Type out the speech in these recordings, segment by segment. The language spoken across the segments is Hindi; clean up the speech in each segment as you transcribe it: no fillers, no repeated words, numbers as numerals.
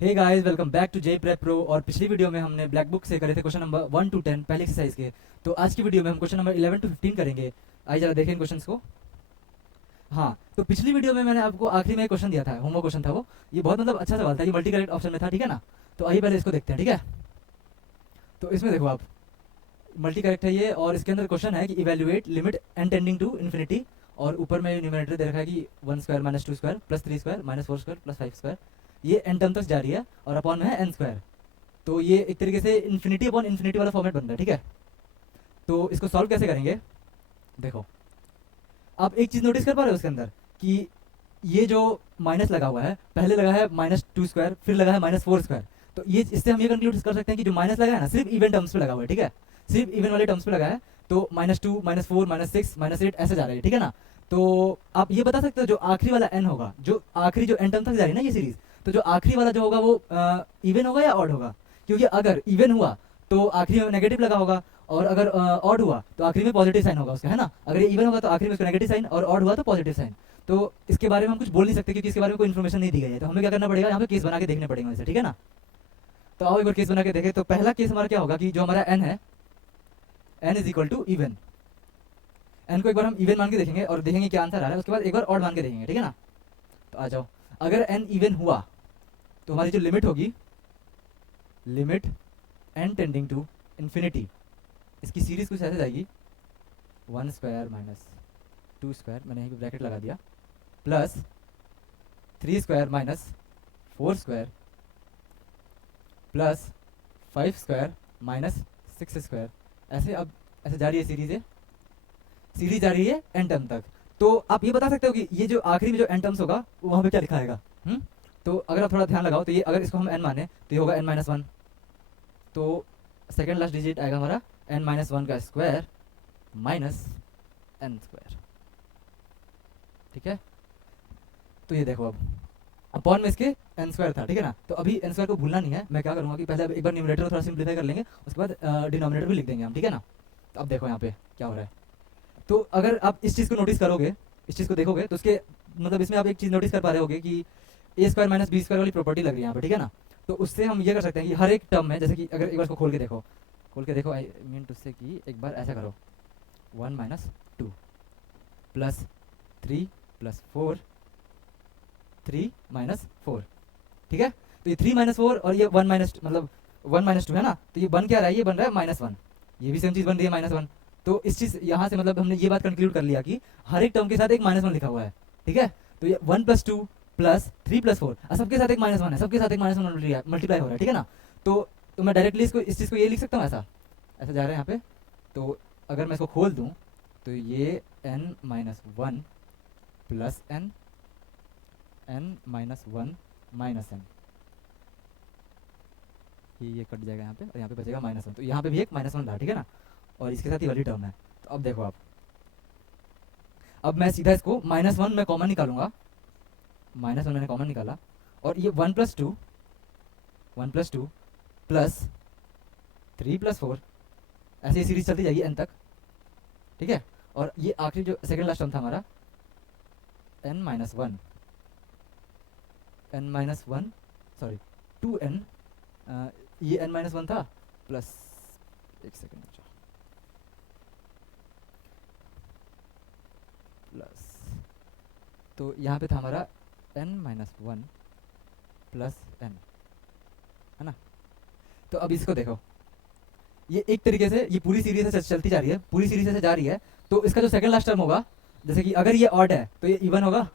Hey guys, welcome back to J prep pro. और पिछली वीडियो में हमने ब्लैक बुक से करे थे क्वेश्चन नंबर 1 टू 10 पहले एक्सरसाइज के। तो आज की वीडियो में हम क्वेश्चन नंबर 11 टू 15 करेंगे। आइए जरा देखें इन क्वेश्चंस को। हाँ, तो पिछली वीडियो में मैंने आपको आखिरी में एक क्वेश्चन दिया था, होमवर्क क्वेश्चन था वो। ये बहुत मतलब अच्छा सवाल था, ये मल्टी करेक्ट ऑप्शन में था, ठीक है ना। तो आइए पहले इसको देखते हैं, ठीक है। तो इसमें देखो आप, मल्टी करेक्ट है ये, और इसके अंदर क्वेश्चन है कि evaluate limit n tending to infinity. और ऊपर में न्यूमरेटर दे रखा है कि 1 square minus 2 square plus 3 square minus 4 square plus 5 square. ये एन टर्म तक जा रही है और अपॉन में है एन स्क्वायर। तो ये एक तरीके से इन्फिनिटी अपॉन इन्फिनिटी वाला फॉर्मेट बन रहा है, ठीक है। तो इसको सॉल्व कैसे करेंगे, देखो। आप एक चीज़ नोटिस कर पा रहे हो उसके अंदर कि ये जो माइनस लगा हुआ है, पहले लगा है -2 स्क्वायर, फिर लगा है -4 स्क्वायर। तो ये इससे हम ये कंक्लूड कर सकते हैं कि जो माइनस लगा है ना, सिर्फ इवन टर्म्स पे लगा हुआ है, ठीक है। सिर्फ इवन वाले टर्म्स पे लगा है। तो -2 -4 -6 -8 ऐसे जा रही है, ठीक है ना। तो आप ये बता सकते हो जो आखिरी वाला एन होगा, जो आखिरी जो एन टर्म तक जा रही है ना ये सीरीज, तो जो आखिरी वाला जो होगा वो इवन होगा या ऑड होगा। क्योंकि अगर इवन हुआ तो आखिरी में नेगेटिव लगा होगा, और अगर ऑड हुआ तो आखिरी में पॉजिटिव साइन होगा उसका, है ना। अगर ये इवन होगा तो आखिरी में उसका नेगेटिव साइन, और ऑड हुआ तो पॉजिटिव साइन। तो इसके बारे में हम कुछ बोल नहीं सकते क्योंकि इसके बारे में कोई इन्फॉर्मेशन नहीं दी गई है। तो हमें क्या करना पड़ेगा, यहाँ पे केस बना के देखने पड़ेंगे वैसे, ठीक है ना। तो आओ एक बार केस बना के देखें। तो पहला केस हमारा क्या होगा कि जो हमारा एन है, n is equal to even. N को एक बार हम इवन मान के देखेंगे और देखेंगे क्या आंसर आ रहा है। उसके बाद एक बार ऑड मान के देखेंगे, ठीक है ना। तो आ जाओ, अगर एन इवन हुआ तो हमारी जो लिमिट होगी, limit n tending to infinity, इसकी सीरीज कुछ ऐसे जाएगी 1 स्क्वायर माइनस 2 स्क्वायर, मैंने यहीं पे ब्रैकेट लगा दिया, plus 3 square minus 4 square plus 5 square minus 6 square. ऐसे अब ऐसे जा रही है सीरीज, सीरीज जा रही है एन टर्म तक। तो आप ये बता सकते हो कि ये जो आखिरी में जो एन टर्म्स होगा वहाँ पे क्या लिखा आएगा। तो अगर आप थोड़ा ध्यान लगाओ तो ये, अगर इसको हम एन माने तो ये होगा n-1। तो सेकेंड लास्ट डिजिट आएगा हमारा n-1 का स्क्वायर माइनस एन स्क्वायर, ठीक है। तो ये देखो, अब अपॉन में इसके एन स्क्वायर था, ठीक है ना। तो अभी एन स्क्वायर को भूलना नहीं है। मैं क्या करूँगा कि पहले एक बार न्यूमरेटर को थोड़ा सिंप्लीफाई कर लेंगे, उसके बाद डिनोमिनेटर भी लिख देंगे हम, ठीक है ना। तो अब देखो यहाँ पे क्या हो रहा है। तो अगर आप इस चीज़ को नोटिस करोगे, इस चीज़ को देखोगे, तो उसके मतलब इसमें आप एक चीज़ नोटिस कर पा रहे होगे कि ए स्क्वायर माइनस बी स्क्वायर वाली प्रॉपर्टी लग रही है यहाँ पे, ठीक है ना। तो उससे हम ये कर सकते हैं कि हर एक टर्म में, जैसे कि अगर एक बार इसको खोल के देखो, खोल के देखो, आई मीन टू से कि एक बार ऐसा करो, 1 - 2 प्लस 3 प्लस 4 3 - 4, ठीक है। तो ये 3 - 4 और ये 1 माइनस, मतलब 1 - 2 है ना। तो ये बन क्या रहा है, ये बन रहा है -1। ये भी सेम चीज़ बन रही है -1। तो इस चीज़ यहाँ से मतलब हमने ये बात कंक्लूड कर लिया कि हर एक टर्म के साथ एक -1 लिखा हुआ है, ठीक है। तो ये 1 + 2 प्लस 3 + 4 सबके साथ एक -1 है, सबके साथ एक -1 मल्टीप्लाई हो रहा है, ठीक है ना। तो मैं डायरेक्टली इसको, इस चीज़ को ये लिख सकता हूँ, ऐसा ऐसा जा रहा है यहाँ पे। तो अगर मैं इसको खोल दूँ तो ये n-1 plus n, n-1 minus n, ये कट जाएगा यहाँ पे और यहाँ पे बचेगा -1। तो यहाँ पे भी एक -1 था, ठीक है ना। और इसके साथ ही वाली टर्म है। तो अब देखो आप, अब मैं सीधा इसको -1 मैं कॉमन निकालूंगा, -1 मैंने कॉमन निकाला, और ये 1 + 2 प्लस 3 + 4, ऐसे ही सीरीज चलती जाएगी एन तक, ठीक है। और ये आखिरी जो सेकंड लास्ट टर्म था हमारा, n-1, n-1 सॉरी 2n, ये n-1 था, प्लस, एक सेकेंड, प्लस, तो यहाँ पे था हमारा n-1 प्लस n, है ना। तो अब इसको देखो, ये एक तरीके से ये पूरी सीरीज से चलती जा रही है, पूरी सीरीज से जा रही है। तो इसका जो सेकंड लास्ट टर्म होगा, जैसे कि अगर ये ऑड है तो ये इवन होगा,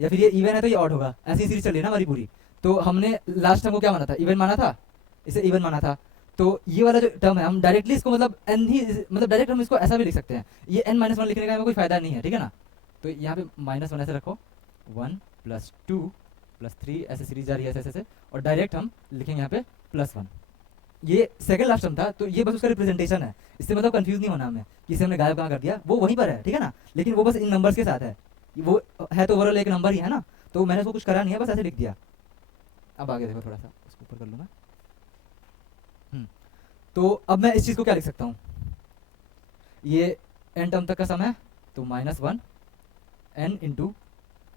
या फिर ये इवन है तो ये ऑड होगा। ऐसी सीरीज चल रही है ना हमारी पूरी। तो हमने लास्ट टर्म को क्या माना था, इवन माना था, इसे इवन माना था। तो ये वाला जो टर्म है, हम डायरेक्टली इसको मतलब एन ही, मतलब डायरेक्ट हम इसको ऐसा भी लिख सकते हैं। ये n-1 लिखने का हमें कोई फायदा नहीं है, ठीक है ना। तो यहाँ पे -1 ऐसे रखो, 1 + 2 + 3, ऐसे सीरीज जा रही है ऐसे ऐसे, और डायरेक्ट हम लिखेंगे यहाँ पे +1। ये सेकंड लास्ट टर्म था, तो ये बस उसका रिप्रेजेंटेशन है। इससे मतलब कंफ्यूज नहीं होना हमें कि इसे हमने गायब कहाँ कर दिया, वो वहीं पर है, ठीक है ना। लेकिन वो बस इन नंबर्स के साथ है, वो है तो ओवरऑल एक नंबर ही है ना। तो मैंने उसको कुछ करा नहीं है, बस ऐसे लिख दिया। अब आगे देखो, थोड़ा सा उसको ऊपर कर लूँ मैं। तो अब मैं इस चीज़ को क्या लिख सकता हूँ, ये एन टर्म तक का सम है, तो -1 n ×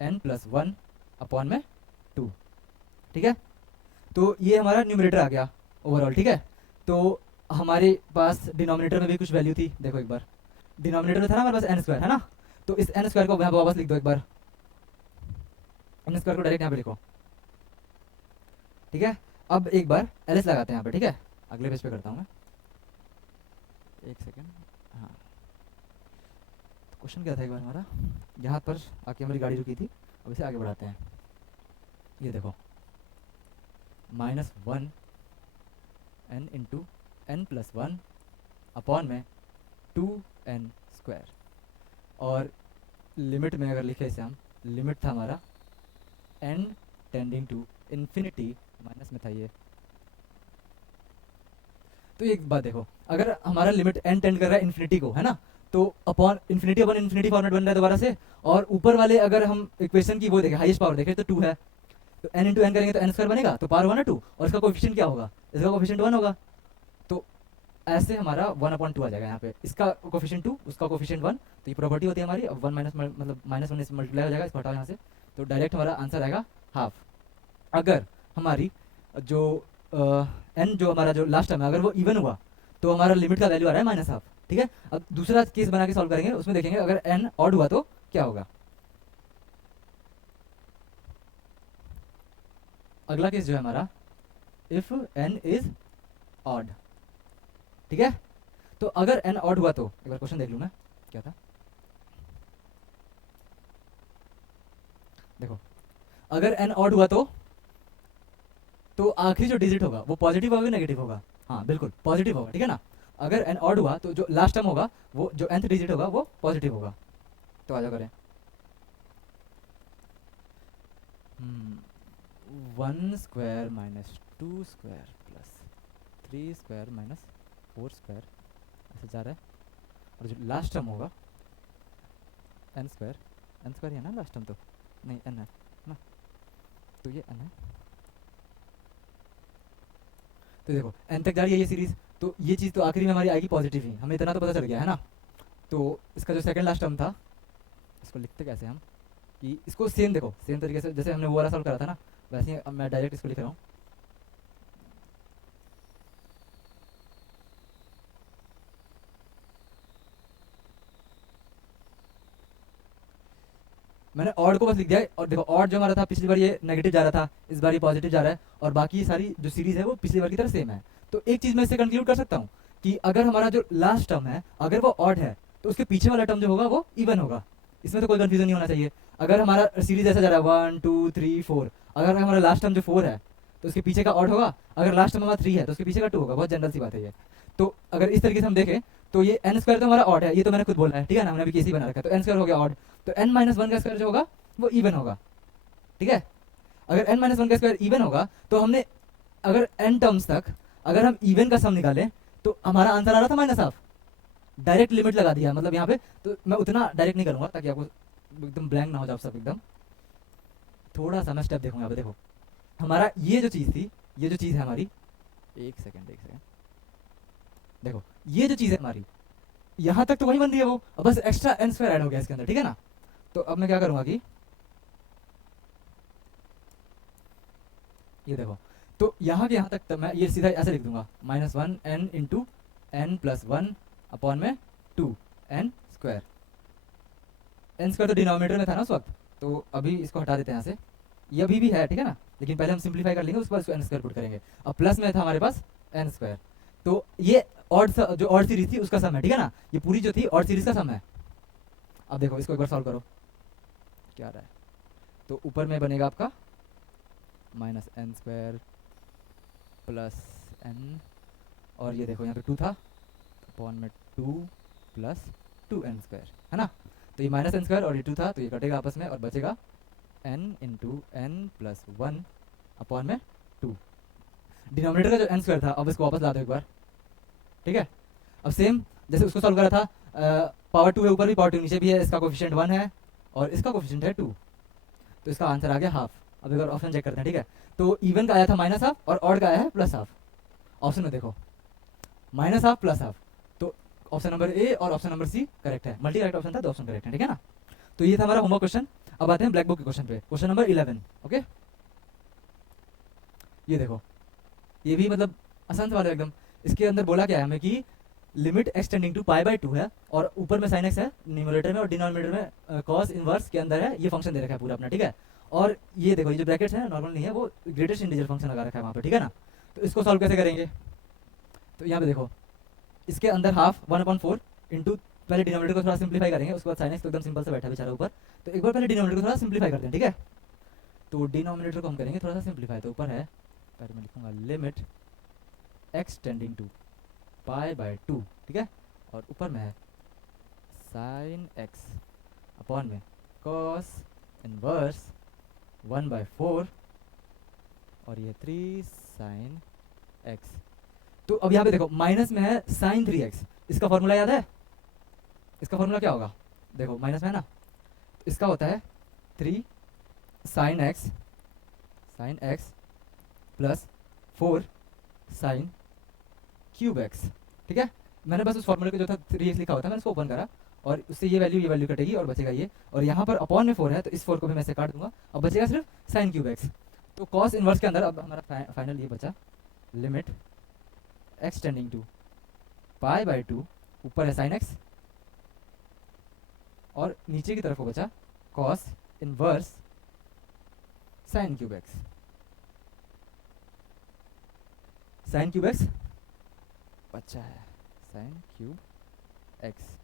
n + 1 अपॉन में 2, ठीक है। तो ये हमारा न्यूमरेटर आ गया ओवरऑल, ठीक है। तो हमारे पास डिनोमिनेटर में भी कुछ वैल्यू थी, देखो एक बार डिनोमिनेटर में था ना हमारे पास एन स्क्वायर है ना, तो इस एन स्क्वायर को यहाँ पर वापस लिख दो एक बार, एन स्क्वायर को डायरेक्ट यहाँ पे लिखो, ठीक है। अब एक बार एल एस लगाते हैं यहाँ पे, ठीक है, अगले पेज पे करता हूँ मैं, एक सेकेंड। हाँ, तो क्वेश्चन क्या था एक बार हमारा, यहाँ पर आके हमारी गाड़ी रुकी थी, अब इसे आगे बढ़ाते हैं। ये देखो -1 n into n plus 1 upon में 2n स्क्वायर, और लिमिट में अगर लिखे इसे हम, लिमिट था हमारा n tending to infinity, minus में था ये। तो एक बात देखो, अगर हमारा लिमिट n टेंड कर रहा है इन्फिनिटी को, है ना, तो अपॉन इन्फिनिटी फॉर्मेट बन रहा है दोबारा से, और ऊपर वाले अगर हम इक्वेशन की वो देखें, हाईएस्ट पावर देखें तो 2 है, तो n इंटू एन करेंगे तो n स्क्वायर बनेगा, तो पावर 1 है 2, और इसका कोफिशिएंट क्या होगा, इसका कोफिशिएंट 1 होगा, तो ऐसे हमारा 1/2 आ जाएगा यहाँ पे, इसका कोफिशिएंट 2, उसका कोफिशिएंट 1, तो ये प्रॉपर्टी होती है हमारी। अब 1 माइनस मतलब -1 से मल्टीप्लाई हो जाएगा, इसको हटाओ यहाँ से, तो डायरेक्ट हमारा आंसर आएगा हाफ। अगर हमारी जो n जो हमारा जो लास्ट टर्म है अगर वो इवन हुआ तो हमारा लिमिट का वैल्यू आ रहा है -1/2, ठीक है। अब दूसरा केस बना के सॉल्व करेंगे, उसमें देखेंगे अगर n ऑड हुआ तो क्या होगा। अगला केस जो है हमारा, इफ n इज ऑड, ठीक है। तो अगर n ऑड हुआ तो एक बार क्वेश्चन देख लूं मैं क्या था, देखो अगर n ऑड हुआ तो आखिरी जो डिजिट होगा वो पॉजिटिव होगा नेगेटिव होगा, हाँ बिल्कुल पॉजिटिव होगा, ठीक है ना। अगर n ऑड हुआ तो जो लास्ट टर्म होगा वो जो nth डिजिट होगा वो पॉजिटिव होगा। तो आ जाओ करें, 1 square minus 2 square plus 3 square minus 4 square ऐसे जा रहा है, और जो लास्ट टर्म होगा n स्क्वायर है ना लास्ट टर्म, तो नहीं n है ना, तो ये n है। तो देखो n तक जा रही है ये सीरीज, तो ये चीज़ तो आखिरी में हमारी आएगी पॉजिटिव ही, हमें इतना तो पता चल गया है ना। तो इसका जो सेकंड लास्ट टर्म था, इसको लिखते कैसे हम, कि इसको सेम देखो सेम तरीके से जैसे हमने वो वाला सॉल्व करा था ना, वैसे ही अब मैं डायरेक्ट इसको लिख रहा हूँ। मैंने ऑड को बस लिख दिया है, और देखो ऑड जो हमारा था पिछली बार ये नेगेटिव जा रहा था, इस बार ये पॉजिटिव जा रहा है, और बाकी सारी जो सीरीज है वो पिछली बार की तरह सेम है। तो एक चीज मैं इससे कंक्लूड कर सकता हूँ कि अगर हमारा जो लास्ट टर्म है अगर वो ऑड है तो उसके पीछे वाला टर्म जो होगा वो इवन होगा, इसमें तो कोई कंफ्यूजन नहीं होना चाहिए। अगर हमारा सीरीज ऐसा जा रहा है 1 2 3 4, अगर हमारा लास्ट टर्म जो 4 है तो उसके पीछे का ऑड होगा, अगर लास्ट टर्म हमारा 3 है तो उसके पीछे का 2 होगा, बहुत जनरल सी बात है ये। तो अगर इस तरीके से हम देखें तो ये n स्क्वायर तो हमारा ऑड है, ये तो मैंने खुद बोला है, ठीक है ना, हमने अभी केस ही बना रखा है, तो n स्क्वायर हो गया ऑड, तो n माइनस 1 का स्क्वायर जो होगा वो इवन होगा, ठीक है। अगर n माइनस 1 का स्क्वायर इवन होगा तो हमने अगर n टर्म्स तक अगर हम इवन का सम निकालें तो हमारा आंसर आ रहा था -1/2, डायरेक्ट लिमिट लगा दिया मतलब यहाँ पे। तो मैं उतना डायरेक्ट नहीं करूँगा ताकि आपको एकदम ब्लैंक ना हो जाए सब एकदम, थोड़ा सा मैं स्टेप देखूंगा। यहाँ पे देखो हमारा ये जो चीज़ थी, ये जो चीज़ है हमारी, एक सेकेंड देखो ये जो चीज़ है हमारी यहाँ तक तो वही बन रही है वो, अब बस एक्स्ट्रा n स्क्वायर ऐड हो गया इसके अंदर, ठीक है ना। तो अब मैं क्या करूँगा कि ये देखो, तो यहाँ के यहाँ तक तो मैं ये सीधा ऐसे लिख दूंगा -1 n into n plus 1 upon में 2n स्क्वायर। n स्क्वायर तो डिनोमिनेटर में था ना उस वक्त, तो अभी इसको हटा देते हैं यहाँ से, ये अभी भी है ठीक है ना, लेकिन पहले हम सिंप्लीफाई कर लेंगे उसके बाद इसको n स्क्वायर पुट करेंगे। अब प्लस में था हमारे पास n स्क्वायर, तो ये ऑड जो ऑड सीरीज थी उसका सम है, ठीक है ना, ये पूरी जो थी ऑड सीरीज का सम है। अब देखो इसको एक बार सॉल्व करो क्या आ रहा है, तो ऊपर में बनेगा आपका -n स्क्वायर प्लस n, और ये देखो यहाँ पे 2 था अपॉन में 2 प्लस 2n स्क्वायर, है ना। तो ये -n स्क्वायर और ये 2 था तो ये कटेगा आपस में और बचेगा n into n plus 1 upon में 2। डिनोमिनेटर का जो n स्क्वायर था अब इसको वापस ला दो एक बार, ठीक है। अब सेम जैसे उसको सॉल्व करा था, पावर 2 है ऊपर भी, पावर 2 नीचे भी है, इसका कोफिशिएंट 1 है और इसका कोफिशिएंट है 2, तो इसका आंसर आ गया हाफ। अब एक बार ऑप्शन चेक करते हैं, ठीक है। तो इवन का आया था -1/2 और ऑड का आया है +1/2। ऑप्शन में देखो -1/2 +1/2, तो ऑप्शन नंबर ए और ऑप्शन नंबर सी करेक्ट है, मल्टी करेक्ट ऑप्शन था, 2 ऑप्शन करेक्ट है, ठीक है ना। तो ये था हमारा होमवर्क क्वेश्चन। अब आते हैं ब्लैक बुक के क्वेश्चन पे, क्वेश्चन नंबर 11। ओके, ये देखो, ये भी मतलब आसान सवाल है एकदम। इसके अंदर बोला क्या है हमें कि limit x tending to pi by two है, और ऊपर में साइन एक्स है न्यूमरेटर में, और डिनोमिनेटर में कॉस इनवर्स के अंदर है ये फंक्शन दे रखा है पूरा अपना, ठीक है। और ये देखो, ये जो ब्रैकेट्स है नॉर्मल नहीं है, वो ग्रेटेस्ट इंटीजर फंक्शन लगा रखा है वहाँ पे, ठीक है ना। तो इसको सॉल्व कैसे करेंगे, तो यहाँ पे देखो, इसके अंदर हाफ 1/4 इंटू, पहले डिनोमिनेटर को थोड़ा सिंप्लीफाई करेंगे, उसके बाद साइन एक्स तो एकदम सिंपल से बैठा बेचारा ऊपर। तो एक बार पहले डिनोमिनेटर को थोड़ा सिंप्लीफाई करते हैं, ठीक है। तो डिनोमिनेटर को हम करेंगे थोड़ा सा सिंप्लीफाई, तो ऊपर है, पहले मैं लिखूंगा limit x tending to pi by two, ठीक है। और ऊपर में है साइन एक्स अपॉन में कॉस इनवर्स 1/4, और ये 3 साइन एक्स। तो अब यहाँ पे देखो माइनस में है साइन 3x, इसका फॉर्मूला याद है, इसका फॉर्मूला क्या होगा, देखो माइनस में है ना, तो इसका होता है 3 sine x plus 4 sign cube x, ठीक है। मैंने बस उस फॉर्मूले को जो था 3x लिखा होता है, मैंने उसको ओपन करा, और उससे ये वैल्यू कटेगी और बचेगा ये, और यहाँ पर अपॉन में 4 है, तो इस 4 को भी मैं से काट दूंगा, अब बचेगा सिर्फ साइन क्यूब एक्स। तो कॉस इनवर्स के अंदर अब हमारा फाइनल ये बचा, limit x tending to pi by two, ऊपर है साइन एक्स, और नीचे की तरफ को बचा cos inverse sine cube x. Sign cube x बचा है, साइन क्यूब एक्स।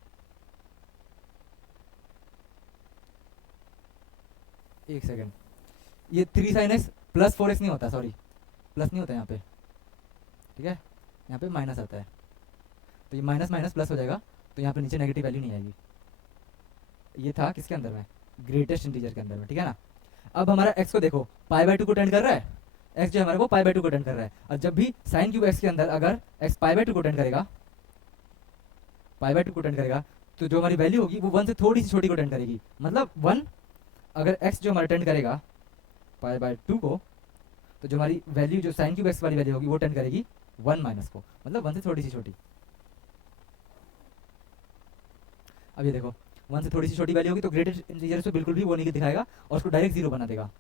एक सेकेंड, ये 3 साइन एक्स प्लस 4x नहीं होता, सॉरी प्लस नहीं होता यहाँ पे, ठीक है, यहाँ पे माइनस आता है, तो ये माइनस माइनस प्लस हो जाएगा, तो यहाँ पे नीचे नेगेटिव वैल्यू नहीं आएगी। ये था किसके अंदर में, ग्रेटेस्ट इंटीजर के अंदर में, ठीक है ना। अब हमारा x को देखो पाई बाई टू को टेंड कर रहा है, x जो है हमारे को पाई बाई टू को टेंड कर रहा है, और जब भी साइन क्यूब x के अंदर अगर x पाई बाई टू को टेंड करेगा, पाई बाई टू को टेंड करेगा, तो जो हमारी वैल्यू होगी वो 1 से थोड़ी सी छोटी को टेंड करेगी, मतलब 1, अगर x जो हमारा टेंड करेगा पाई बाई टू को, तो जो हमारी वैल्यू जो साइन क्यूब x वाली वैल्यू होगी वो टेंड करेगी 1 माइनस को, मतलब 1 से थोड़ी सी छोटी। अब ये देखो 1 से थोड़ी सी छोटी वैल्यू होगी तो ग्रेटेस्ट इंटीजर से बिल्कुल भी वो नहीं दिखाएगा, और उसको डायरेक्ट 0 बना देगा,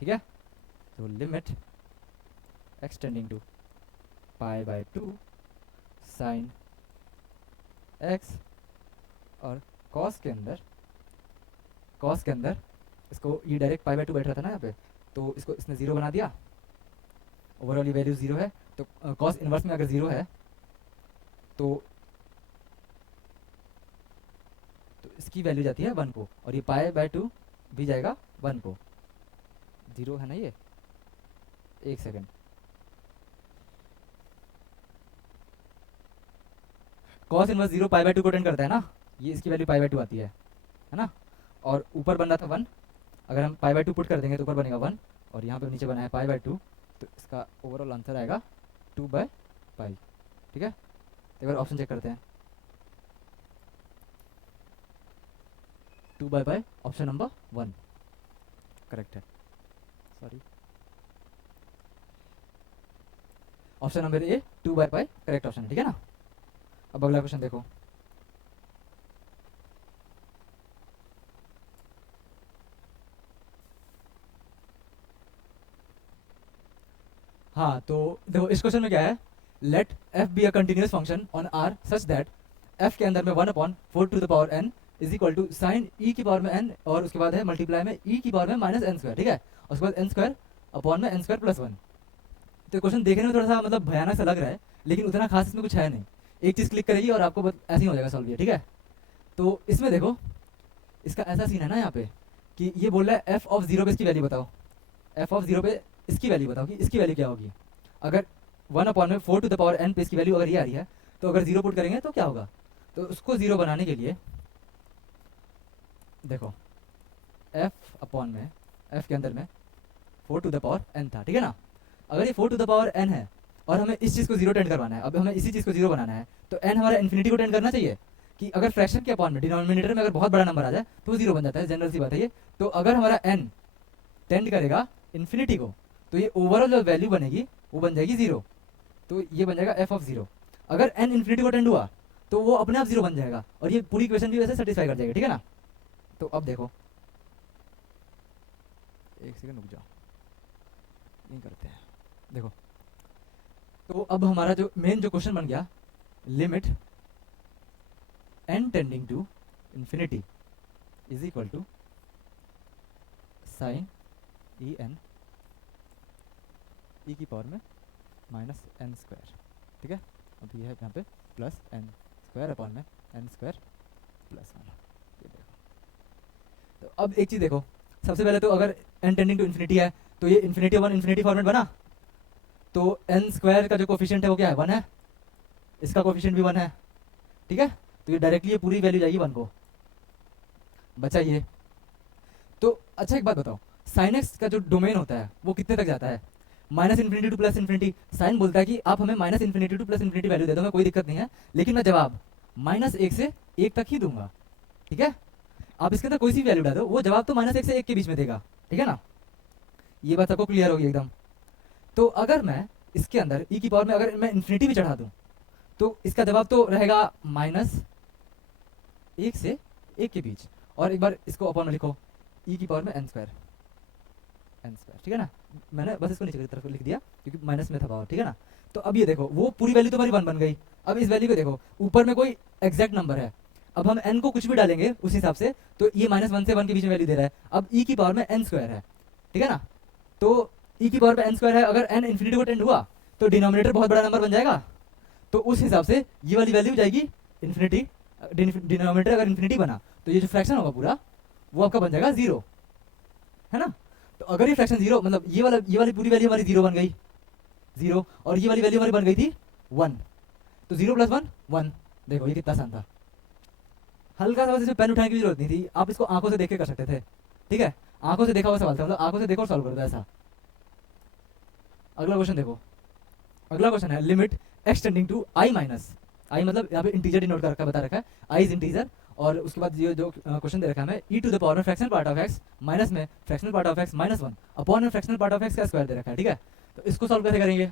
ठीक है। तो limit x tending to pi by two sine x, और कॉस के अंदर इसको, ये डायरेक्ट पाई बाई टू बैठ रहा था ना यहाँ पे, तो इसको इसने 0 बना दिया, ओवरऑल ये वैल्यू 0 है, तो कॉस इनवर्स में अगर 0 है तो इसकी वैल्यू जाती है 1 को, और ये पाई बाई टू भी जाएगा 1 को, 0 है ना ये। एक second, cos inverse 0 pi by to को टेंड करता है ना, ये इसकी वैल्यू पाई बाई टू आती है ना, और ऊपर बन रहा था 1, अगर हम पाई बाई टू पुट कर देंगे तो ऊपर बनेगा 1, और यहाँ पे नीचे बना है पाई बाई टू, तो इसका ओवरऑल आंसर आएगा 2/पाई, ठीक है। एक बार ऑप्शन चेक करते हैं, 2/पाई ऑप्शन नंबर 1 करेक्ट है, सॉरी ऑप्शन नंबर ए 2/पाई करेक्ट ऑप्शन है, ठीक है ना। अब अगला क्वेश्चन देखो, हाँ तो देखो इस क्वेश्चन में क्या है, let f be a continuous function on r such that f के अंदर में 1/4 is equal to sine e की पावर में n, और उसके बाद है मल्टीप्लाई में ई की पावर में माइनस एन स्क्वायर, ठीक है, और उसके बाद एन स्क्वायर अपॉन में एन स्क्वायर प्लस 1। तो क्वेश्चन देखने में थोड़ा सा मतलब भयानक सा लग रहा है, लेकिन उतना खास इसमें कुछ है नहीं, एक चीज़ क्लिक करेगी और आपको ऐसे ही हो जाएगा सॉल्व, ठीक है। तो इसमें देखो इसका ऐसा सीन है ना यहाँ पे, कि ये बोल रहा है एफ ऑफ 0 पे इसकी वैल्यू बताओ, एफ ऑफ 0 पे इसकी वैल्यू बताओ कि इसकी वैल्यू क्या होगी। अगर 1/4 पे इसकी वैल्यू अगर ये आ रही है, तो अगर 0 पुट करेंगे तो क्या होगा, तो उसको 0 बनाने के लिए देखो f के अंदर में 4 था, ठीक है ना। अगर ये 4 है और हमें इस चीज़ को 0 टेंड करवाना है, अब हमें इसी चीज़ को 0 बनाना है, तो n हमारा इन्फिनिटी को टेंड करना चाहिए, कि अगर फ्रैक्शन के अपॉन में डिनोमिनेटर में अगर बहुत बड़ा नंबर आ जाए तो 0 बन जाता है, जनरल सी बात है ये। तो अगर हमारा n टेंड करेगा इन्फिनिटी को, तो ये ओवरऑल जो वैल्यू बनेगी वो बन जाएगी 0, तो ये बन जाएगा f ऑफ 0। अगर n इन्फिनिटी को टेंड हुआ तो वो अपने आप 0 बन जाएगा, और ये पूरी इक्वेशन भी वैसे सेटिस्फाई कर जाएगी, ठीक है ना। तो अब देखो, एक सेकंड रुक जाओ, नहीं करते हैं, देखो, तो अब हमारा जो मेन जो क्वेश्चन बन गया, limit n tending to infinity is equal to sine e n e की पावर में माइनस एन स्क्वायर, ठीक है। अब ये है यहाँ पे प्लस एन स्क्वायर अपॉन में एन स्क्वायर प्लस वन, ये देखो। तो अब एक चीज़ देखो, सबसे पहले तो अगर n टेंडिंग टू इन्फिनिटी है तो ये इन्फिनिटी वन इन्फिनिटी फॉर्मेट बना, तो n स्क्वायर का जो कोफिशिएंट है वो क्या है, वन है, इसका कोफिशिएंट भी वन है, ठीक है। तो ये डायरेक्टली ये पूरी वैल्यू जाएगी वन को, बचा ये। तो अच्छा एक बात बताओ, साइन एक्स का जो डोमेन होता है वो कितने तक जाता है, minus infinity to plus infinity. Sine बोलता है कि आप हमें minus infinity to plus infinity value दे दो, मैं कोई दिक्कत नहीं है, लेकिन मैं जवाब माइनस एक से एक तक ही दूंगा, ठीक है। आप इसके अंदर कोई सी वैल्यू डाल दो, वो जवाब तो माइनस एक से एक के बीच में देगा, ठीक है ना। ये बात सबको क्लियर होगी एकदम। तो अगर मैं इसके अंदर ई की पावर में अगर मैं इन्फिनिटी भी चढ़ा दूं तो इसका जवाब तो रहेगा माइनस एक से एक के बीच, और एक बार इसको अपॉन में लिखो ई की पावर में एन स्क्वायर, ठीक है ना। मैंने बस इसको नीचे की तरफ लिख दिया क्योंकि माइनस में था पावर, ठीक है ना। तो अब ये देखो, वो पूरी वैल्यू तो हमारी वन बन गई। अब इस वैल्यू को देखो, ऊपर में कोई एग्जैक्ट नंबर है, अब हम n को कुछ भी डालेंगे उस हिसाब से, तो ये माइनस वन से वन के बीच में वैल्यू दे रहा है। अब ई की पावर में एन स्क्वायर है, ठीक है ना। तो ई की पावर में एन स्क्वायर है, अगर n इन्फिनिटी को टेंड हुआ तो डिनोमिनेटर बहुत बड़ा नंबर बन जाएगा, तो उस हिसाब से ये वाली वैल्यू जाएगी इन्फिनिटी। डिनोमिनेटर अगर इन्फिनिटी बना तो ये जो फ्रैक्शन होगा पूरा वो आपका बन जाएगा जीरो, है ना। तो अगर ये फ्रैक्शन जीरो, मतलब ये वाली पूरी वैल्यू हमारी जीरो बन गई, जीरो, और ये वाली वैल्यू हमारी बन गई थी वन, तो जीरो प्लस वन वन। देखो ये कितना आसान था, हल्का सा बस इसमें पेन उठाने की जरूरत नहीं थी, आप इसको आंखों से देख के कर सकते थे, ठीक है। आंखों से देखा हुआ सवाल था, मतलब आंखों से देखो और सॉल्व कर दो ऐसा। अगला क्वेश्चन देखो, अगला क्वेश्चन है limit x tending to I minus, I मतलब यहाँ पे इंटीजर डिनोट कर रखा है, बता रखा है आई इज इंटीजर, और उसके बाद ये जो क्वेश्चन दे रखा है हमें ई टू द पावर में fractional part of x minus में fractional part of x minus one upon में फ्रैक्शनल पार्ट ऑफ एक्स का स्क्वायर दे रखा है, ठीक है। तो इसको सॉल्व कैसे करेंगे,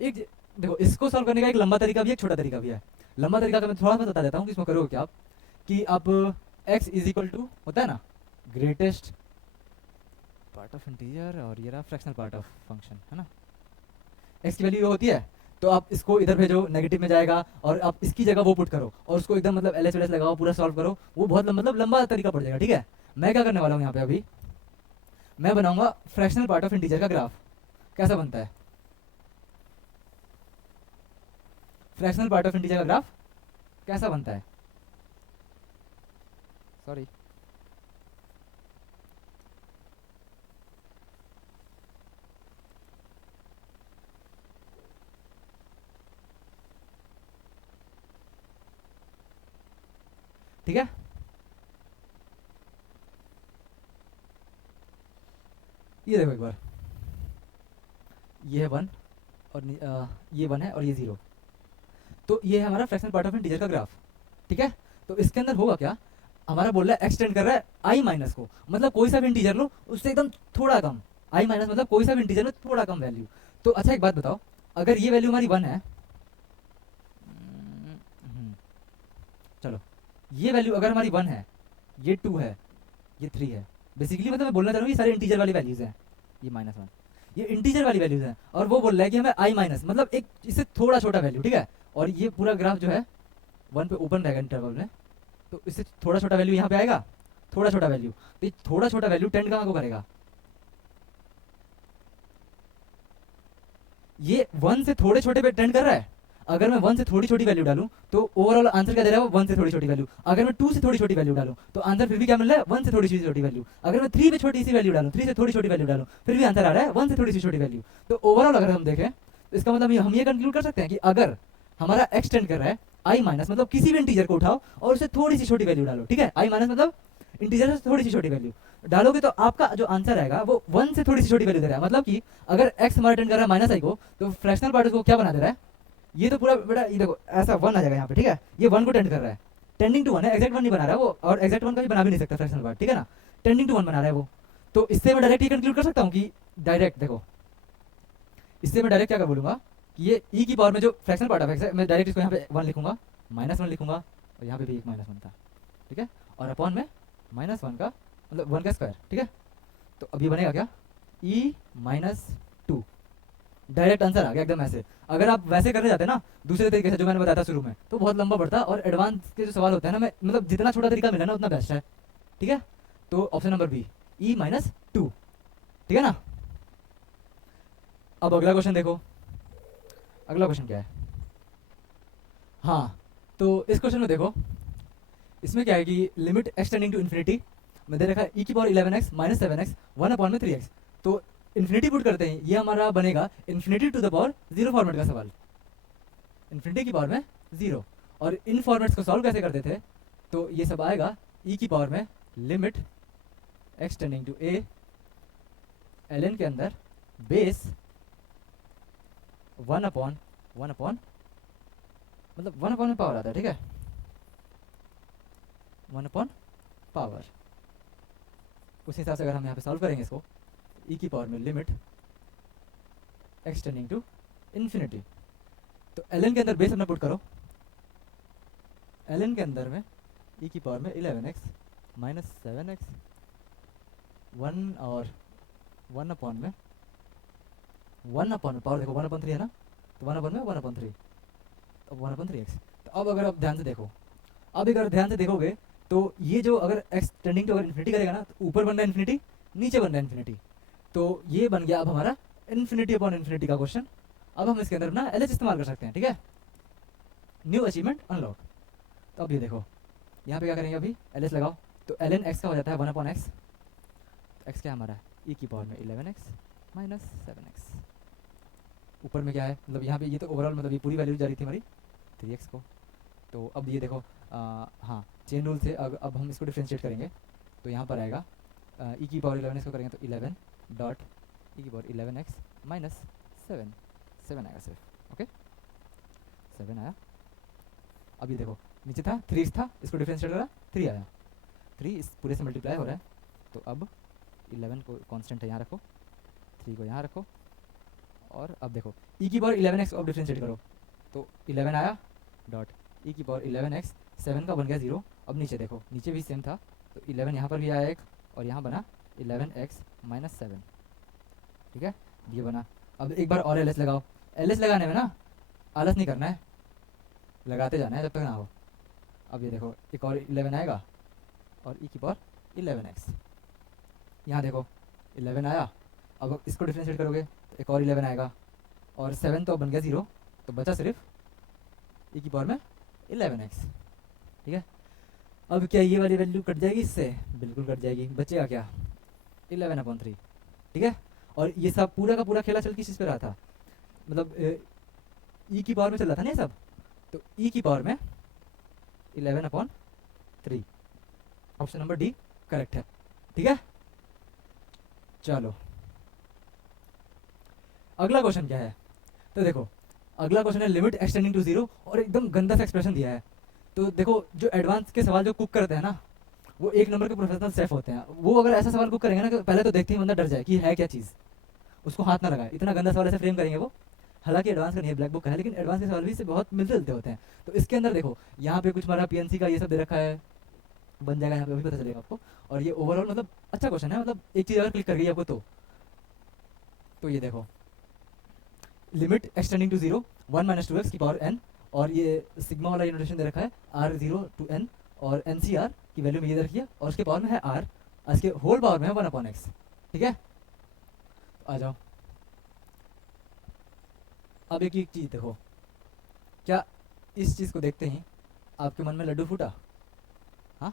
एक देखो, इसको सॉल्व करने का एक लंबा तरीका भी है, एक छोटा तरीका भी है। लंबा तरीका का मैं थोड़ा सा बता देता हूँ कि इसमें करोगे क्या आप, कि आप x इज इक्वल टू होता है ना ग्रेटेस्ट पार्ट ऑफ इंटीजर, और ये रहा फ्रैक्शनल पार्ट ऑफ फंक्शन, है ना। x की वैल्यू होती है, तो आप इसको इधर भेजो, नेगेटिव में जाएगा, और आप इसकी जगह वो पुट करो, और उसको एकदम मतलब एल एच लगाओ, पूरा सॉल्व करो, वो बहुत मतलब लंबा तरीका पड़ जाएगा, ठीक है। मैं क्या करने वाला हूँ यहाँ पे, अभी मैं बनाऊंगा फ्रैक्शनल पार्ट ऑफ इंटीजर का ग्राफ। कैसा बनता है फ्रैक्शनल पार्ट ऑफ इंटीजर का ग्राफ, कैसा बनता है, सॉरी ठीक है। ये देखो एक बार, ये है वन, और ये वन है और ये जीरो, तो ये है हमारा फ्रैक्शनल पार्ट ऑफ इंटीजर का ग्राफ, ठीक है। तो इसके अंदर होगा क्या, हमारा बोल रहा है एक्सटेंड कर रहा है आई माइनस को, मतलब कोई सा भी इंटीजर लो उससे एकदम थोड़ा कम, आई माइनस मतलब कोई सा भी इंटीजर में थोड़ा कम वैल्यू। तो अच्छा एक बात बताओ, अगर ये वैल्यू हमारी वन है, चलो ये वैल्यू अगर हमारी वन है, ये टू है, ये थ्री है, बेसिकली मतलब मैं बोलना चाह रहा हूँ ये सारे इंटीजर वाली वैल्यूज हैं, ये माइनस वन ये इंटीजर वाली वैल्यूज हैं, और वो बोल रहा है कि हमें आई माइनस मतलब एक इससे थोड़ा छोटा वैल्यू, ठीक है। और ये पूरा ग्राफ जो है वन पे ओपन रहेगा इंटरवल में, तो इससे थोड़ा छोटा वैल्यू यहाँ पे आएगा, थोड़ा छोटा वैल्यू, तो ये थोड़ा छोटा वैल्यू टेंड कहाँ को करेगा, ये वन से थोड़े छोटे पे टेंड कर रहा है। अगर मैं वन से थोड़ी छोटी वैल्यू डालूं तो ओवरऑल आंसर क्या दे रहा है, वो वन से थोड़ी छोटी वैल्यू। अगर मैं टू से थोड़ी छोटी वैल्यू डालूं तो आंसर फिर भी क्या मिल रहा है, वन से थोड़ी सी छोटी वैल्यू। अगर मैं थ्री पे छोटी सी वैल्यू डालूं, थ्री से थोड़ी छोटी वैल्यू डालूं, फिर भी आंसर आ रहा है वन से थोड़ी सी छोटी वैल्यू। तो ओवरऑल अगर हम देखें तो इसका मतलब हम ये कंक्लूड कर सकते हैं कि अगर हमारा एक्सटेंड कर रहा है आई माइनस मतलब किसी भी इंटीजर को उठाओ और उसे थोड़ी सी छोटी वैल्यू डालो, ठीक है। आई माइनस मतलब इंटीजर से थोड़ी सी छोटी वैल्यू डालोगे तो आपका जो आंसर आएगा वो वन से थोड़ी सी छोटी वैल्यू दे रहा है। मतलब कि अगर एक्स हमारा टेंड कर रहा है माइनस आई को, तो फ्रैक्शनल पार्ट को क्या बना दे रहा है, ये तो पूरा बेटा ये देखो ऐसा वन आ जाएगा यहाँ पे, ठीक है। ये वन को टेंड कर रहा है, टेंडिंग टू वन है, एग्जैक्ट वन नहीं बना रहा है वो, और एग्जैक्ट वन का भी बना भी नहीं सकता फ्रैक्शनल पार्ट, ठीक है ना। टेंडिंग टू वन बना रहा है वो, तो इससे मैं डायरेक्ट ये कंक्लूड कर सकता हूँ कि डायरेक्ट देखो, इससे मैं डायरेक्ट क्या बोलूंगा कि ये ई की पावर में जो फ्रैक्शनल पार्ट ऑफ एक्स है, मैं डायरेक्ट इसको यहाँ पे वन लिखूंगा, माइनस वन लिखूंगा, और यहाँ पे भी एक माइनस वन था, ठीक है, और अपॉन में माइनस वन का मतलब वन का स्क्वायर, ठीक है। तो अब ये बनेगा क्या, E minus two. Direct answer आ गया एकदम ऐसे। अगर आप वैसे करने जाते ना दूसरे तरीके से जो मैंने बताया था शुरू में, तो बहुत लंबा पड़ता, और एडवांस के जो सवाल होते हैं ना, मैं मतलब जितना छोटा तरीका मिला ना उतना बेस्ट है। ठीक है, तो option number B, E minus two. ठीक है ना। अब अगला क्वेश्चन देखो, अगला क्वेश्चन क्या है। हाँ, तो इस क्वेश्चन में देखो, इसमें क्या है कि लिमिट एक्सटेंडिंग टू इन्फिनिटी में दे रखा है ई की power 11x minus 7x 1 upon में 3x। तो इन्फिनिटी पुट करते हैं, ये हमारा बनेगा infinity to the power zero format का सवाल, इन्फिनिटी की पावर में जीरो। और इन फॉर्मेट्स को सॉल्व कैसे करते थे, तो ये सब आएगा ई की पावर में limit x tending to a l n के अंदर बेस 1 अपॉन मतलब 1 अपॉन में पावर आता है। ठीक है, 1 अपॉन पावर। उस हिसाब से अगर हम यहाँ पे सॉल्व करेंगे इसको, ई की पावर में लिमिट एक्सटेंडिंग टू इन्फिनिटी, तो एल एन के अंदर बेस अपना पुट करो, एल एन के अंदर में ई की पावर में 11x माइनस 7x 1 और 1 अपॉन में पावर देखो 1 अपॉन 3 है ना, तो 1 अपॉन में 1 अपॉन 3, तो 1 अपॉन 3x। तो अब अगर आप ध्यान से देखो, अब अगर ध्यान से देखोगे तो ये जो अगर एक्स टेंडिंग टू अगर इन्फिनिटी करेगा ना, तो ऊपर बन रहा है इन्फिनिटी, नीचे बन रहा है इन्फिनिटी, तो ये बन गया अब हमारा इन्फिनिटी अपॉन इन्फिनिटी का क्वेश्चन। अब हम इसके अंदर अपना एल एच इस्तेमाल कर सकते हैं। ठीक है, न्यू अचीवमेंट अनलॉक। तो अब ये देखो, यहाँ पे क्या करेंगे, अभी एल एच लगाओ, तो एल एन एक्स का हो जाता है 1 अपॉन एक्स, तो एक्स क्या हमारा है ई की पावर में 11x माइनस 7x। ऊपर में क्या है, मतलब यहाँ पे ये तो ओवरऑल मतलब ये पूरी वैल्यू जा रही थी हमारी 3x को। तो अब ये देखो, हाँ चेन रूल से अब हम इसको डिफ्रेंशिएट करेंगे, तो यहाँ पर आएगा ई की पावर 11x को करेंगे तो 11 डॉट ई की पावर 11x माइनस 7 आएगा सिर्फ। ओके, 7 आया। अब ये देखो, नीचे था 3 था, इसको डिफ्रेंशिएट करा 3 आया, 3 इस पूरे से मल्टीप्लाई हो रहा है। तो अब 11 को कांस्टेंट है यहाँ रखो, 3 को यहाँ रखो, और अब देखो ई की पावर 11x अब डिफ्रेंशिएट करो, तो 11 आया डॉट ई की पावर 11x 7 का बन गया 0। अब नीचे देखो, नीचे भी सेम था, तो 11 यहाँ पर भी आया एक, और यहाँ बना 11x माइनस 7। ठीक है, ये बना। अब एक बार और एल एस लगाओ, एल एस लगाने में ना आलस नहीं करना है, लगाते जाना है जब तक ना हो। अब ये देखो, एक और 11 आएगा, और ई की पावर 11x, यहाँ देखो 11 आया। अब इसको डिफ्रेंशिएट करोगे तो एक और 11 आएगा, और 7 तो बन गया 0, तो बचा सिर्फ ई की पावर में 11x। ठीक है, अब क्या ये वाली वैल्यू कट जाएगी इससे, बिल्कुल कट जाएगी, बचेगा क्या 11 अपॉन 3। ठीक है, और ये सब पूरा का पूरा खेला चल किस चीज़ पे रहा था, मतलब ई की पावर में चल रहा था ना ये सब, तो ई की पावर में 11 upon 3, option number D correct है। ठीक है, चलो अगला क्वेश्चन क्या है, तो देखो अगला क्वेश्चन है लिमिट एक्सटेंडिंग टू जीरो, और एकदम गंदा सा एक्सप्रेशन दिया है। तो देखो, जो एडवांस के सवाल जो कुक करते हैं ना, वो एक नंबर के प्रोफेशनल सेफ होते हैं। वो अगर ऐसा सवाल कुक करेंगे ना, कि पहले तो देखते ही बंदा डर जाए कि है क्या चीज़, उसको हाथ ना लगाए, इतना गंदा सवाल ऐसे फ्रेम करेंगे वो। हालांकि एडवांस का नहीं है, ब्लैक बुक का है, लेकिन एडवांस के सवाल भी से बहुत मिलते जुलते होते हैं। तो इसके अंदर देखो, यहाँ पे कुछ हमारा पीएनसी का ये सब दे रखा है, बन जाएगा यहाँ पे, अभी पता चलेगा आपको। और ये ओवरऑल मतलब अच्छा क्वेश्चन है, मतलब एक चीज़ अगर क्लिक कर गई आपको तो ये देखो, limit x tending to zero 1 minus 2x की पावर n, और ये सिग्मा वाला नोटेशन दे रखा है r0 टू n, और ncr की वैल्यू में ये दे रखी है, और उसके पावर में है r, इसके होल पावर में है 1 अपॉन x। ठीक है, तो आ जाओ। अब एक चीज़ देखो, क्या इस चीज़ को देखते ही आपके मन में लड्डू फूटा? हाँ,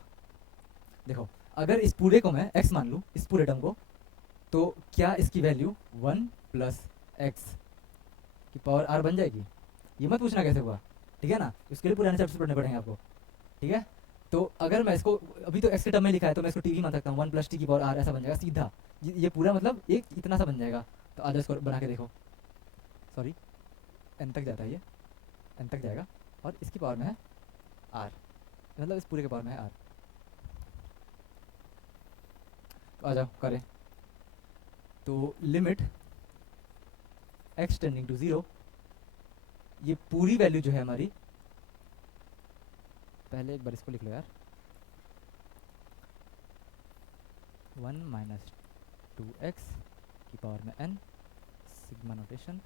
देखो अगर इस पूरे को मैं x मान लूँ, इस पूरे टर्म को, तो क्या इसकी वैल्यू 1 प्लस एक्स की पावर r बन जाएगी? ये मत पूछना कैसे हुआ, ठीक है ना, उसके लिए पुराने चैप्टर्स पढ़ने पड़ेंगे आपको। ठीक है, तो अगर मैं इसको, अभी तो एक्स के टर्म में लिखा है, तो मैं इसको टी वी मान सकता हूँ, 1 प्लस टी की पावर r ऐसा बन जाएगा सीधा। ये पूरा मतलब एक इतना सा बन जाएगा। तो आज इसको बना के देखो, सॉरी एन तक जाता है, ये एन तक जाएगा, और इसकी पावर में है r, मतलब इस पूरे के पावर में है r। तो आ जाओ करें, तो limit x tending to zero, ये पूरी वैल्यू जो है हमारी, पहले एक बार इसको लिख लो यार, 1 माइनस 2x की पावर में n, sigma notation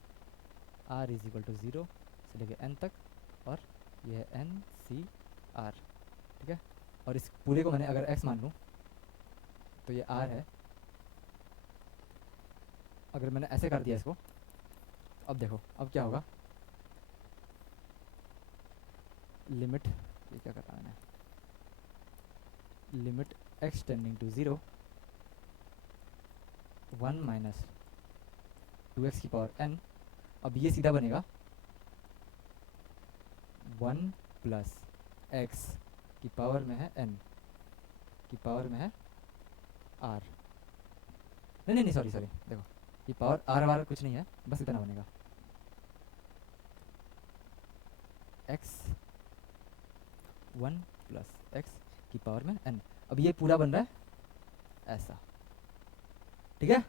r is equal to 0 से लेके n तक, और ये है n c r, ठीक है। और इस पूरे को मैंने अगर x मान लूँ तो ये r है। अगर मैंने ऐसे कर दिया इसको, अब देखो अब क्या होगा, लिमिट, ये क्या कर रहा है मैंने, limit x tending to 0 1 minus 2x की पावर n, अब ये सीधा बनेगा 1 प्लस x की पावर में है n की पावर में है r, नहीं सॉरी देखो, ये पावर r वार कुछ नहीं है, बस इतना बनेगा x 1 प्लस x की पावर में n। अब ये पूरा बन रहा है ऐसा, ठीक है।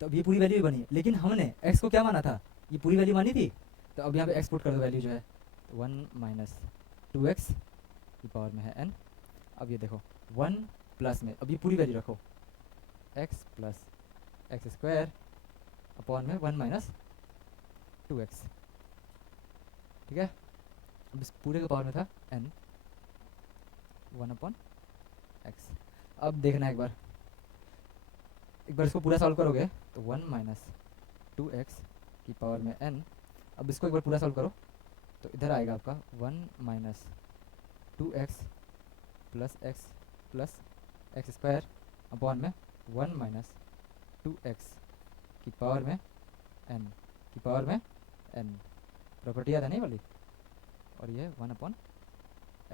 तो अब ये पूरी वैल्यू भी बनी, लेकिन हमने x को क्या माना था, ये पूरी वैल्यू मानी थी, तो अब यहाँ पे x पुट कर दो, वैल्यू जो है 1 माइनस 2x की पावर में है n। अब ये देखो 1 प्लस में, अब ये पूरी वैल्यू रखो, x plus x square upon में 1 माइनस 2x, ठीक है। अब इस पूरे के पावर में था n 1 अपॉन x। अब देखना एक बार इसको पूरा सॉल्व करोगे तो 1 माइनस 2x की पावर में n। अब इसको एक बार पूरा सॉल्व करो तो इधर आएगा आपका 1 minus 2x plus x square upon में 1 माइनस 2x की पावर में n की पावर में n, प्रॉपर्टी याद है नहीं वाली, और ये 1 अपॉन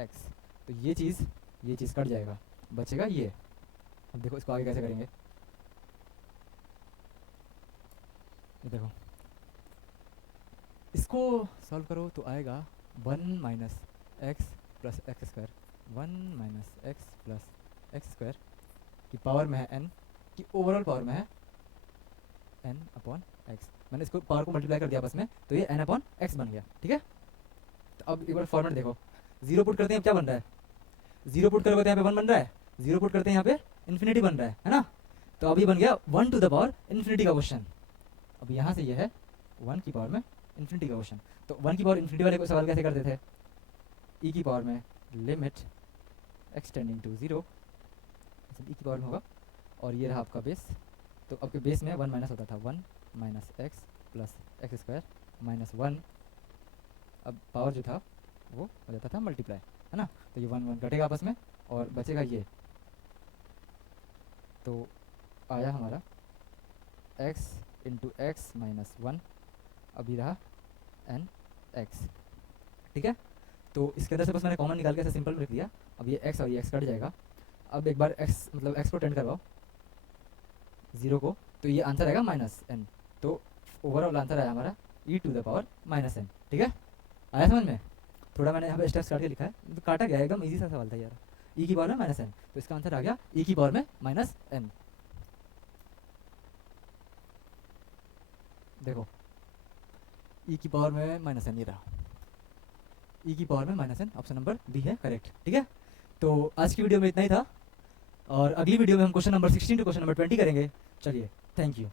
x। तो ये चीज़ कट जाएगा, बचेगा ये। अब देखो इसको आगे कैसे करेंगे, ये देखो इसको सॉल्व करो तो आएगा 1 minus x plus x square, 1 minus x plus x square की पावर में है n की ओवरऑल पावर में है n अपॉन x। मैंने इसको पावर को मल्टीप्लाई कर दिया आपस में, तो ये n अपॉन x बन गया, ठीक है। तो अब एक बार फॉर्मेट देखो, 0 पुट करते हैं, अब क्या बन रहा है, 0 पुट करोगे तो यहाँ पे 1 बन रहा है, 0 पुट करते हैं यहाँ पे इन्फिनिटी बन रहा है ना। तो अभी बन गया 1 टू द पावर इन्फिनिटी का क्वेश्चन। अब यहाँ से ये है 1 की पावर में इन्फिनिटी का क्वेश्चन। तो 1 की पावर इन्फिनिटी वाले को सवाल कैसे करते थे, e की पावर में लिमिट एक्सटेंडिंग टू 0, e की पावर में होगा, और ये रहा आपका बेस। तो आपके बेस में 1 माइनस होता था, 1 minus x plus x square minus 1। अब पावर जो था वो हो जाता था मल्टीप्लाई, है ना। तो ये 1 1 कटेगा आपस में और बचेगा ये। तो आया हमारा x इंटू एक्स माइनस 1, अभी रहा n x, ठीक है। तो इसके अंदर से बस मैंने कॉमन निकाल के ऐसे सिंपल लिख दिया। अब ये x और ये x कट जाएगा। अब एक बार x मतलब x को टेंड करवाओ 0 को, तो ये आंसर आएगा माइनस n। तो ओवरऑल आंसर आया हमारा e to the power minus n, ठीक है। आया समझ में, थोड़ा मैंने यहाँ पे स्टेप्स काट के लिखा है, तो काटा गया, एकदम इजी सा सवाल था यार। e की पावर में माइनस n, तो इसका आंसर आ गया e की पावर में माइनस n। देखो e की पावर में माइनस n, ये रहा e की पावर में minus n, option number B है करेक्ट, ठीक है। तो आज की वीडियो में इतना ही था, और अगली वीडियो में हम question number 16 to question number 20 करेंगे। चलिए, थैंक यू।